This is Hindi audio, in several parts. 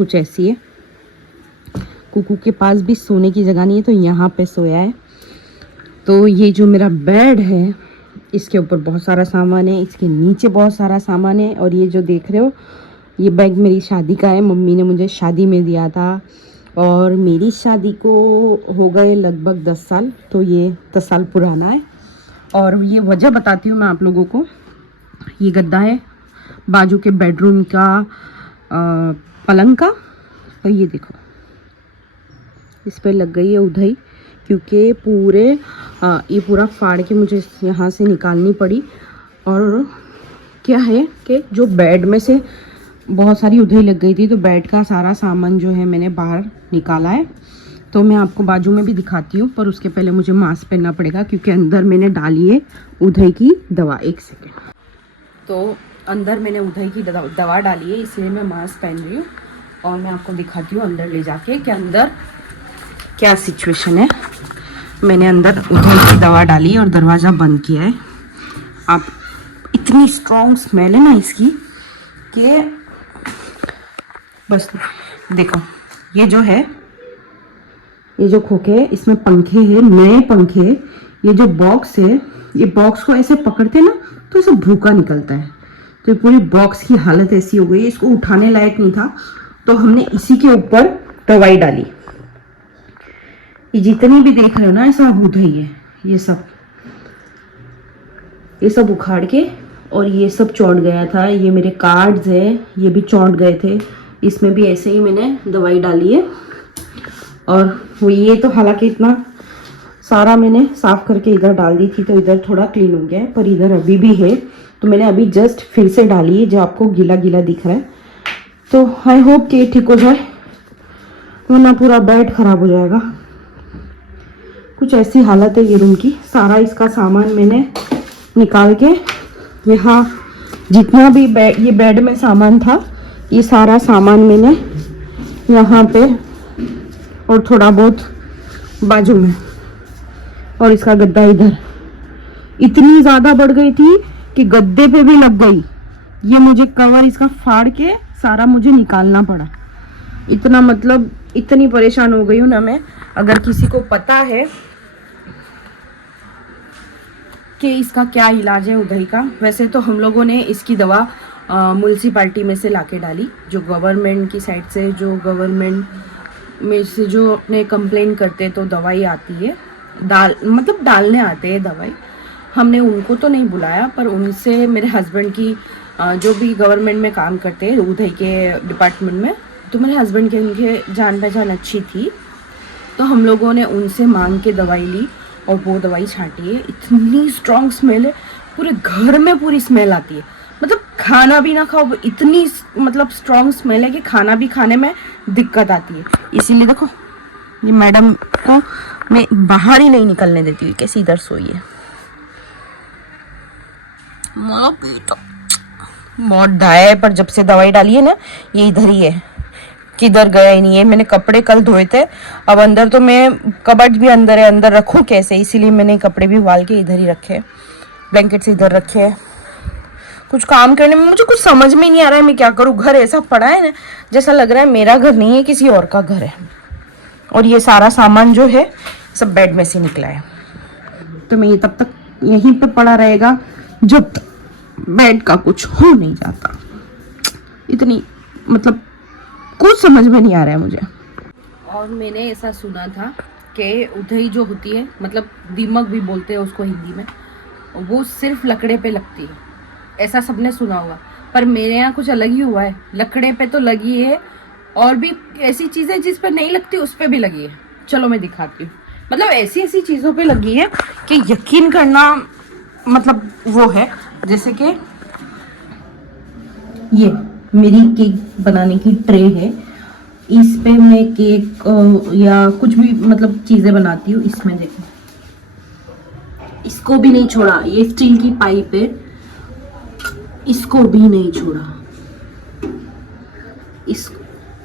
कुछ ऐसी है। कुकू के पास भी सोने की जगह नहीं है तो यहाँ पे सोया है। तो ये जो मेरा बेड है इसके ऊपर बहुत सारा सामान है, इसके नीचे बहुत सारा सामान है। और ये जो देख रहे हो ये बैग मेरी शादी का है, मम्मी ने मुझे शादी में दिया था। और मेरी शादी को हो गए लगभग 10 साल, तो ये 10 साल पुराना है। और ये वजह बताती हूँ मैं आप लोगों को। ये गद्दा है बाजू के बेडरूम का पलंग का। और ये देखो इस पर लग गई है उधई, क्योंकि पूरे ये पूरा फाड़ के मुझे यहाँ से निकालनी पड़ी। और क्या है कि जो बेड में से बहुत सारी उधई लग गई थी, तो बेड का सारा सामान जो है मैंने बाहर निकाला है। तो मैं आपको बाजू में भी दिखाती हूँ, पर उसके पहले मुझे मास्क पहनना पड़ेगा क्योंकि अंदर मैंने डाली है उधई की दवा। एक सेकेंड। तो अंदर मैंने उधई की दवा डाली है, इसलिए मैं मास्क पहन रही हूँ। और मैं आपको दिखाती हूँ अंदर ले जाके कि अंदर क्या सिचुएशन है। मैंने अंदर उधई की दवा डाली और दरवाज़ा बंद किया है। आप इतनी स्ट्रॉन्ग स्मेल है ना इसकी कि बस देखो। ये जो है, ये जो खोखे है इसमें पंखे हैं, नए पंखे। ये जो बॉक्स है, ये बॉक्स को ऐसे पकड़ते ना तो ऐसे भूका निकलता है। तो पूरी बॉक्स की हालत ऐसी हो गई, इसको उठाने लायक नहीं था। तो हमने इसी के ऊपर दवाई डाली। ये जितनी भी देख रहे हो ना ऐसा उधई है, ये सब उखाड़ के। और ये सब चौंट गया था। ये मेरे कार्ड्स है, ये भी चौंट गए थे। इसमें भी ऐसे ही मैंने दवाई डाली है। और वो ये तो हालांकि इतना सारा मैंने साफ करके इधर डाल दी थी, तो इधर थोड़ा क्लीन हो गया है, पर इधर अभी भी है। तो मैंने अभी जस्ट फिर से डाली है, जो आपको गीला गीला दिख रहा है। तो आई होप कि ठीक हो जाए, वरना पूरा बेड खराब हो जाएगा। कुछ ऐसी हालत है ये रूम की। सारा इसका सामान मैंने निकाल के यहाँ, जितना भी ये बेड में सामान था, ये सारा सामान मैंने यहाँ पे और थोड़ा बहुत बाजू में, और इसका गद्दा इधर। इतनी ज़्यादा बढ़ गई थी कि गद्दे पे भी लग गई। ये मुझे कवर इसका फाड़ के सारा मुझे निकालना पड़ा। इतना मतलब इतनी परेशान हो गई हूँ ना मैं। अगर किसी को पता है कि इसका क्या इलाज है उधई का, वैसे तो हम लोगों ने इसकी दवा म्यूनसिपाल्टी में से लाके डाली, जो गवर्नमेंट की साइड से, जो गवर्नमेंट में से जो अपने कंप्लेन करते तो दवाई आती है, मतलब डालने आते हैं दवाई। हमने उनको तो नहीं बुलाया, पर उनसे मेरे हस्बैंड की जो भी गवर्नमेंट में काम करते हैं उधई के डिपार्टमेंट में, तो मेरे हस्बैंड के उनके जान पहचान अच्छी थी। तो हम लोगों ने उनसे मांग के दवाई ली और वो दवाई छांटी है। इतनी स्ट्रॉन्ग स्मेल है, पूरे घर में पूरी स्मेल आती है। मतलब खाना भी ना खाओ, इतनी मतलब स्ट्रॉन्ग स्मेल है कि खाना भी खाने में दिक्कत आती है। इसीलिए देखो ये मैडम को मैं बाहर ही नहीं निकलने देती हूँ, कैसी इधर सोई है। बहुत ढाया है, पर जब से दवाई डाली है ना ये इधर ही है, किधर गया ही नहीं है। मैंने कपड़े कल धोए थे, अब अंदर तो मैं कबर्ड भी अंदर है, अंदर रखूँ कैसे, इसीलिए मैंने कपड़े भी उबाल के इधर ही रखे, ब्लैंकेट से इधर रखे। कुछ काम करने में मुझे कुछ समझ में नहीं आ रहा है, मैं क्या करूँ। घर ऐसा पड़ा है ना, जैसा लग रहा है मेरा घर नहीं है, किसी और का घर है। और ये सारा सामान जो है सब बेड में से निकला है। तो मैं ये तब तक यहीं पे पड़ा रहेगा जब तक बेड का कुछ हो नहीं जाता। इतनी मतलब कुछ समझ में नहीं आ रहा है मुझे। और मैंने ऐसा सुना था कि उधई जो होती है, मतलब दीमक भी बोलते हैं उसको हिंदी में, वो सिर्फ लकड़े पे लगती है, ऐसा सबने सुना होगा। पर मेरे यहाँ कुछ अलग ही हुआ है। लकड़े पे तो लगी है, और भी ऐसी चीज़ें जिस पे नहीं लगती उस पे भी लगी है। चलो मैं दिखाती हूँ। मतलब ऐसी ऐसी चीज़ों पे लगी है कि यकीन करना मतलब वो है। जैसे कि ये मेरी केक बनाने की ट्रे है, इस पे मैं केक या कुछ भी मतलब चीज़ें बनाती हूँ। इसमें देखो, इसको भी नहीं छोड़ा। ये स्टील की पाइप है, इसको भी नहीं छोड़ा।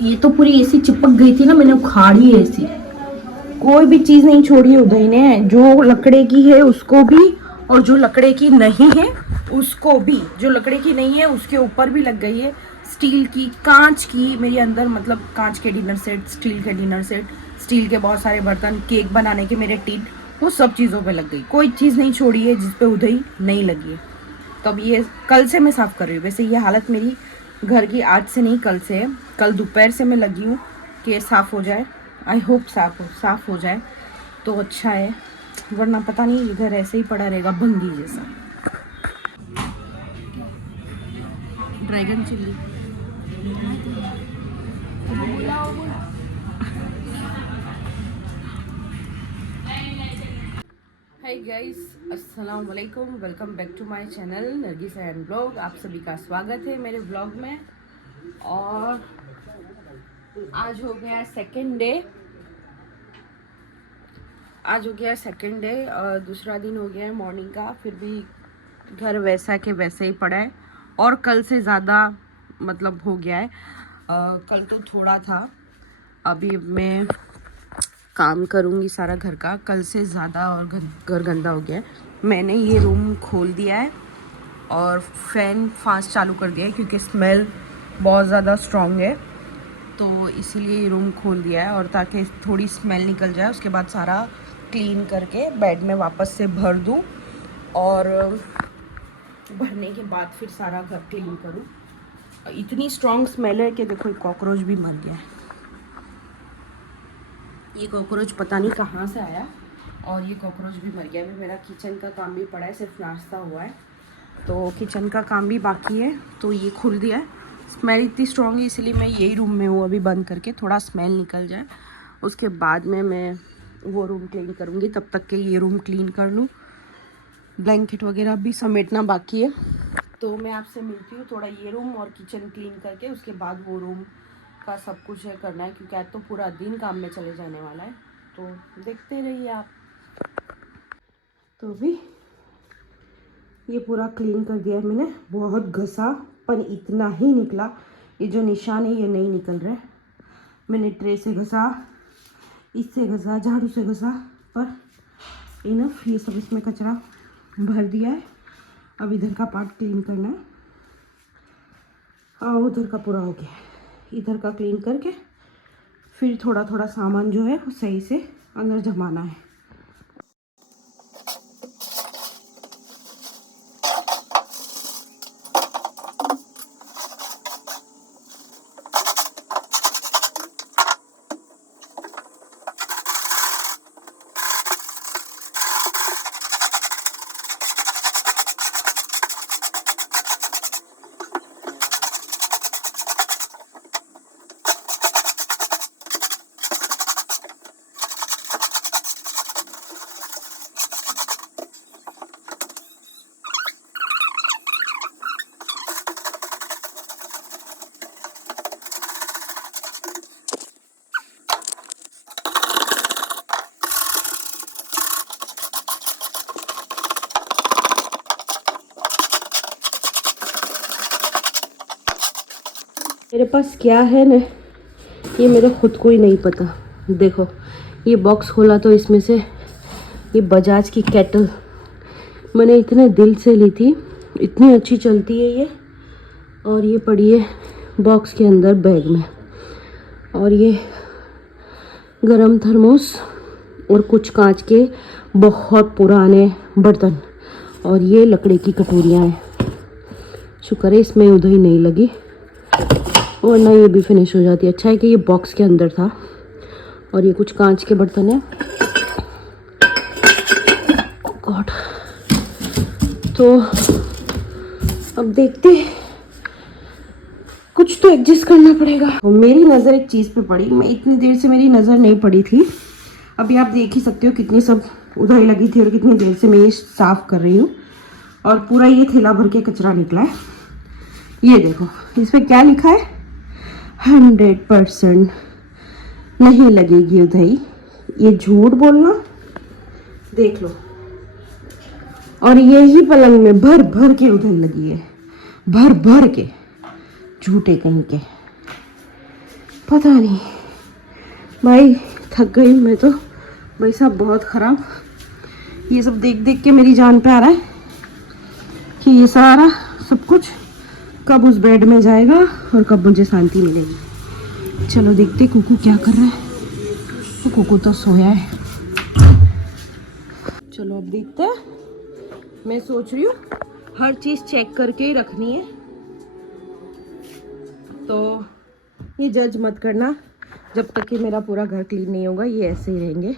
ये तो पूरी ऐसी चिपक गई थी ना, मैंने उखाड़ी ऐसी। कोई भी चीज़ नहीं छोड़ी उधई ने, जो लकड़े की है उसको भी, और जो लकड़े की नहीं है उसको भी। जो लकड़े की नहीं है उसके ऊपर भी लग गई है, स्टील की, कांच की, मेरे अंदर मतलब कांच के डिनर सेट, स्टील के डिनर सेट, स्टील के बहुत सारे बर्तन, केक बनाने के मेरे टिन, वो सब चीज़ों पे लग गई। कोई चीज़ नहीं छोड़ी है जिस पे उधई नहीं लगी है। तो अब ये कल से मैं साफ़ कर रही हूँ। वैसे ये हालत मेरी घर की आज से नहीं, कल से है। कल दोपहर से मैं लगी हूँ कि साफ़ हो जाए। आई होप साफ़ हो जाए तो अच्छा है, वरना पता नहीं इधर ऐसे ही पड़ा रहेगा बंदी जैसा। ड्रैगन चिल्ली हाय गाइस, अस्सलाम वालेकुम, welcome back to my channel Nargis and blog. आप सभी का स्वागत है मेरे ब्लॉग में। और आज हो गया सेकंड डे, और दूसरा दिन हो गया है मॉर्निंग का। फिर भी घर वैसा के वैसे ही पड़ा है और कल से ज़्यादा मतलब हो गया है। कल तो थोड़ा था, अभी मैं काम करूँगी सारा घर का। कल से ज़्यादा और घर गंदा हो गया है। मैंने ये रूम खोल दिया है और फ़ैन फास्ट चालू कर दिया है क्योंकि स्मेल बहुत ज़्यादा स्ट्रॉन्ग है, तो इसीलिए ये रूम खोल दिया है। और ताकि थोड़ी स्मेल निकल जाए, उसके बाद सारा क्लीन करके बेड में वापस से भर दूँ और भरने के बाद फिर सारा घर क्लीन करूँ। इतनी स्ट्रॉन्ग स्मेल है कि देखो कॉकरोच भी मर गया है। ये कॉकरोच पता नहीं कहाँ से आया और ये कॉकरोच भी मर गया। अभी मेरा किचन का काम भी पड़ा है, सिर्फ नाश्ता हुआ है तो किचन का काम भी बाकी है। तो ये खुल दिया है। स्मेल इतनी स्ट्रॉन्ग है इसलिए मैं यही रूम में हूँ अभी बंद करके, थोड़ा स्मेल निकल जाए उसके बाद में मैं वो रूम क्लीन करूँगी। तब तक के ये रूम क्लीन कर लूँ। ब्लैंकेट वगैरह भी समेटना बाकी है, तो मैं आपसे मिलती हूँ थोड़ा ये रूम और किचन क्लीन करके। उसके बाद वो रूम का सब कुछ है करना है क्योंकि आज तो पूरा दिन काम में चले जाने वाला है। तो देखते रहिए आप। तो भी ये पूरा क्लीन कर दिया है मैंने। बहुत घसा पर इतना ही निकला, ये जो निशान है ये नहीं निकल रहा है। मैंने ट्रे से घसा, इससे घसा, झाड़ू से घसा, पर इनफ। ये सब इसमें कचरा भर दिया है। अब इधर का पार्ट क्लीन करना है। हाँ, उधर का पूरा हो गया। इधर का क्लीन करके फिर थोड़ा थोड़ा सामान जो है वो सही से अंदर जमाना है। मेरे पास क्या है ना, ये मेरे खुद को ही नहीं पता। देखो ये बॉक्स खोला तो इसमें से ये बजाज की केटल मैंने इतने दिल से ली थी, इतनी अच्छी चलती है ये। और ये पड़ी है बॉक्स के अंदर बैग में। और ये गरम थर्मोस और कुछ कांच के बहुत पुराने बर्तन और ये लकड़ी की कटोरियाँ हैं। शुक्र है इसमें उधर ही नहीं लगी, वरना ये भी फिनिश हो जाती। अच्छा है कि ये बॉक्स के अंदर था। और ये कुछ कांच के बर्तन हैं। गॉड, तो अब देखते हैं, कुछ तो एडजस्ट करना पड़ेगा। मेरी नज़र एक चीज़ पे पड़ी, मैं इतनी देर से मेरी नज़र नहीं पड़ी थी। अभी आप देख ही सकते हो कितनी सब उधर ही लगी थी और कितनी देर से मैं ये साफ़ कर रही हूँ। और पूरा ये थैला भर के कचरा निकला है। ये देखो इस पर क्या लिखा है, 100% नहीं लगेगी उधई। ये झूठ बोलना, देख लो। और यही पलंग में भर भर के उधई लगी है, भर भर के। झूठे कहीं के, पता नहीं भाई, थक गई मैं तो भाई साहब, बहुत ख़राब। ये सब देख देख के मेरी जान पे आ रहा है कि ये सारा सब कुछ कब उस बेड में जाएगा और कब मुझे शांति मिलेगी। चलो देखते कुकू क्या कर रहा है। तो कुकू तो सोया है। चलो अब देखते हैं। मैं सोच रही हूँ हर चीज़ चेक करके ही रखनी है, तो ये जज मत करना। जब तक कि मेरा पूरा घर क्लीन नहीं होगा ये ऐसे ही रहेंगे।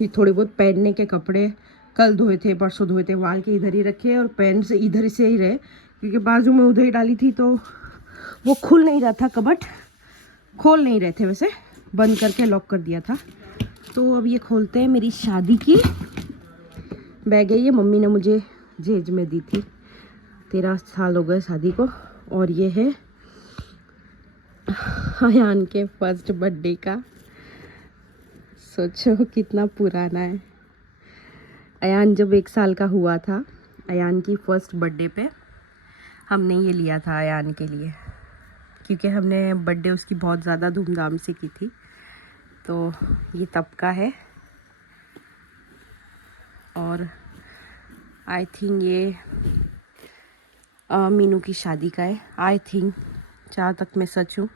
ये थोड़े बहुत पहनने के कपड़े कल धोए थे, परसों धोए थे, वाल के इधर ही रखे और पैंट से इधर से ही रहे, क्योंकि बाजू में उधर ही डाली थी तो वो खुल नहीं रहा था। कबट खोल नहीं रहे थे, वैसे बंद करके लॉक कर दिया था। तो अब ये खोलते हैं। मेरी शादी की बैग है ये, मम्मी ने मुझे जहेज में दी थी। 13 साल हो गए शादी को। और ये है अयान के फर्स्ट बर्थडे का। सोचो कितना पुराना है। अयान जब 1 साल का हुआ था, अयान की फर्स्ट बर्थडे पे हमने ये लिया था अयान के लिए, क्योंकि हमने बर्थडे उसकी बहुत ज़्यादा धूमधाम से की थी। तो ये तब का है। और आई थिंक ये मीनू की शादी का है। आई थिंक, जहाँ तक मैं सच हूँ,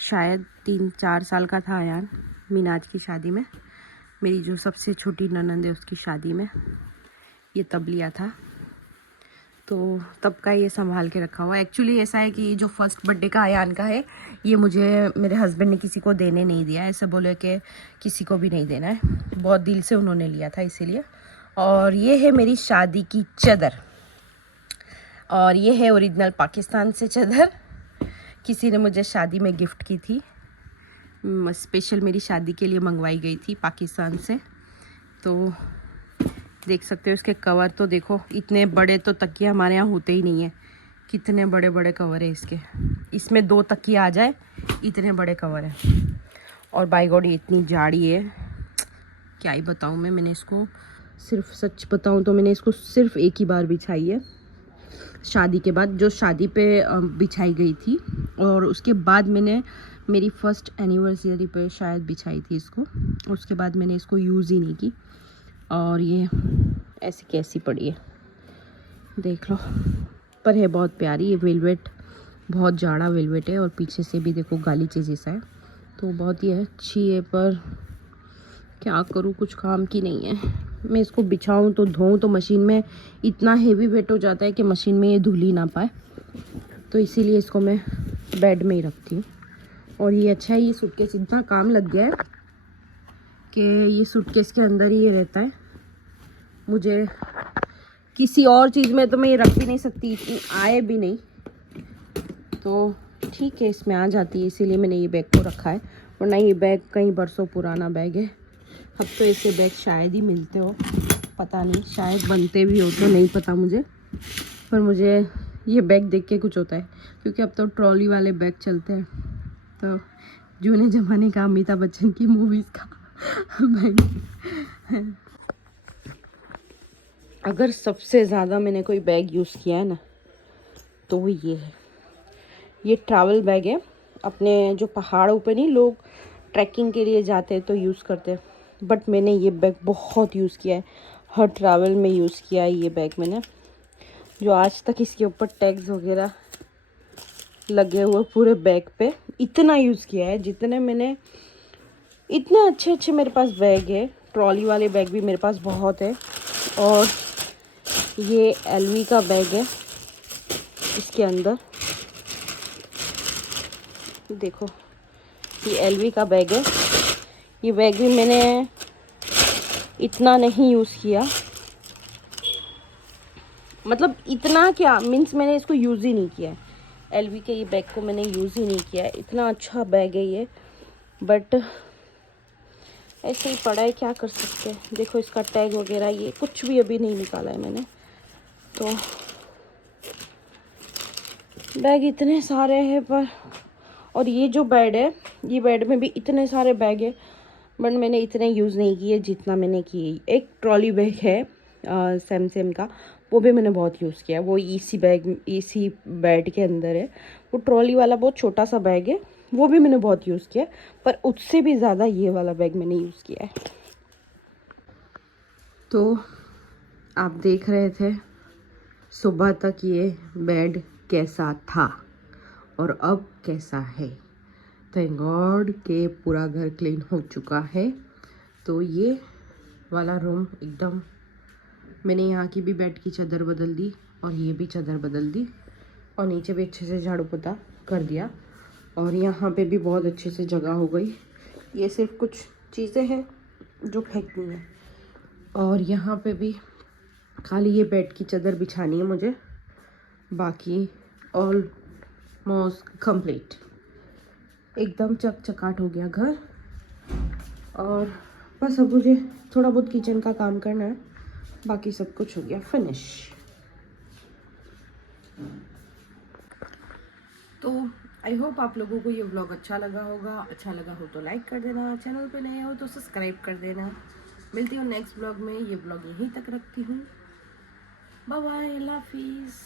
शायद 3-4 साल का था अयान मीनाज की शादी में। मेरी जो सबसे छोटी ननंद है उसकी शादी में ये तब लिया था। तो तब का ये संभाल के रखा हुआ है। एक्चुअली ऐसा है कि जो फर्स्ट बर्थडे का अयान का है ये मुझे मेरे हस्बैंड ने किसी को देने नहीं दिया। ऐसे बोले कि किसी को भी नहीं देना है, बहुत दिल से उन्होंने लिया था इसीलिए। और ये है मेरी शादी की चादर, और ये है ओरिजिनल पाकिस्तान से चादर। किसी ने मुझे शादी में गिफ्ट की थी, स्पेशल मेरी शादी के लिए मंगवाई गई थी पाकिस्तान से। तो देख सकते हो इसके कवर तो देखो, इतने बड़े तो तकिए हमारे यहाँ होते ही नहीं है। कितने बड़े बड़े कवर है इसके, इसमें 2 तकिए आ जाए इतने बड़े कवर है। और बाय गॉड ये इतनी जाड़ी है, क्या ही बताऊँ मैं। मैंने इसको सिर्फ, सच बताऊँ तो मैंने इसको सिर्फ एक ही बार बिछाई है शादी के बाद, जो शादी पे बिछाई गई थी। और उसके बाद मैंने मेरी फर्स्ट एनिवर्सरी पे शायद बिछाई थी इसको। उसके बाद मैंने इसको यूज़ ही नहीं की। और ये ऐसी कैसी पड़ी है देख लो, पर है बहुत प्यारी। ये वेलवेट, बहुत जाड़ा वेलवेट है, और पीछे से भी देखो गालीचे जैसा है। तो बहुत ही अच्छी है, पर क्या करूँ, कुछ काम की नहीं है। मैं इसको बिछाऊँ तो धोऊँ तो मशीन में इतना हेवी वेट हो जाता है कि मशीन में ये धुल ही ना पाए। तो इसीलिए इसको मैं बेड में ही रखती हूँ। और ये अच्छा है, ये सूटकेस इतना काम लग गया है कि ये सूटकेस के अंदर ही ये रहता है। मुझे किसी और चीज़ में तो मैं ये रख भी नहीं सकती, इतनी आए भी नहीं। तो ठीक है, इसमें आ जाती है, इसीलिए मैंने ये बैग को रखा है। वरना ये बैग कई बरसों पुराना बैग है। अब तो ऐसे बैग शायद ही मिलते हो, पता नहीं, शायद बनते भी हो तो नहीं पता मुझे। पर मुझे ये बैग देख के कुछ होता है, क्योंकि अब तो ट्रॉली वाले बैग चलते हैं। तो जूने ज़माने का अमिताभ बच्चन की मूवीज़ का बैग। अगर सबसे ज़्यादा मैंने कोई बैग यूज़ किया है ना, तो वो ये है। ये ट्रैवल बैग है। अपने जो पहाड़ों पे नहीं लोग ट्रैकिंग के लिए जाते हैं तो यूज़ करते हैं, बट मैंने ये बैग बहुत यूज़ किया है। हर ट्रैवल में यूज़ किया है ये बैग मैंने, जो आज तक इसके ऊपर टैग्स वगैरह लगे हुए पूरे बैग पे इतना यूज़ किया है जितने मैंने। इतने अच्छे अच्छे मेरे पास बैग है, ट्रॉली वाले बैग भी मेरे पास बहुत है। और ये एलवी का बैग है, इसके अंदर देखो ये एलवी का बैग है। ये बैग भी मैंने इतना नहीं यूज़ किया, मतलब इतना क्या मीन्स मैंने इसको यूज़ ही नहीं किया है। एलवी के ये बैग को मैंने यूज़ ही नहीं किया है। इतना अच्छा बैग है ये, बट ऐसे ही पड़ा है, क्या कर सकते हैं। देखो इसका टैग वगैरह ये कुछ भी अभी नहीं निकाला है मैंने। तो बैग इतने सारे हैं पर, और ये जो बेड है, ये बेड में भी इतने सारे बैग है, बट मैंने इतने यूज़ नहीं किए जितना मैंने किए। एक ट्रॉली बैग है सैमसंग का, वो भी मैंने बहुत यूज़ किया है। वो इसी बैग, इसी बेड के अंदर है। वो ट्रॉली वाला बहुत छोटा सा बैग है, वो भी मैंने बहुत यूज़ किया है, पर उससे भी ज़्यादा ये वाला बैग मैंने यूज़ किया है। तो आप देख रहे थे सुबह तक ये बेड कैसा था और अब कैसा है। थैंक गॉड के पूरा घर क्लीन हो चुका है। तो ये वाला रूम एकदम, मैंने यहाँ की भी बेड की चादर बदल दी और ये भी चादर बदल दी और नीचे भी अच्छे से झाड़ू पोछा कर दिया और यहाँ पे भी बहुत अच्छे से जगह हो गई। ये सिर्फ कुछ चीज़ें हैं जो फेंकनी है और यहाँ पे भी खाली ये बेड की चादर बिछानी है मुझे, बाकी ऑलमोस्ट कंप्लीट। एकदम चकचकाट हो गया घर और बस अब मुझे थोड़ा बहुत किचन का काम करना है, बाकी सब कुछ हो गया फिनिश। तो आई होप आप लोगों को ये व्लॉग अच्छा लगा होगा। अच्छा लगा हो तो लाइक कर देना, चैनल पे नए हो तो सब्सक्राइब कर देना। मिलती हूँ नेक्स्ट व्लॉग में। ये व्लॉग यहीं तक रखती हूँ। बाय बाय, अल्लाह हाफिज़।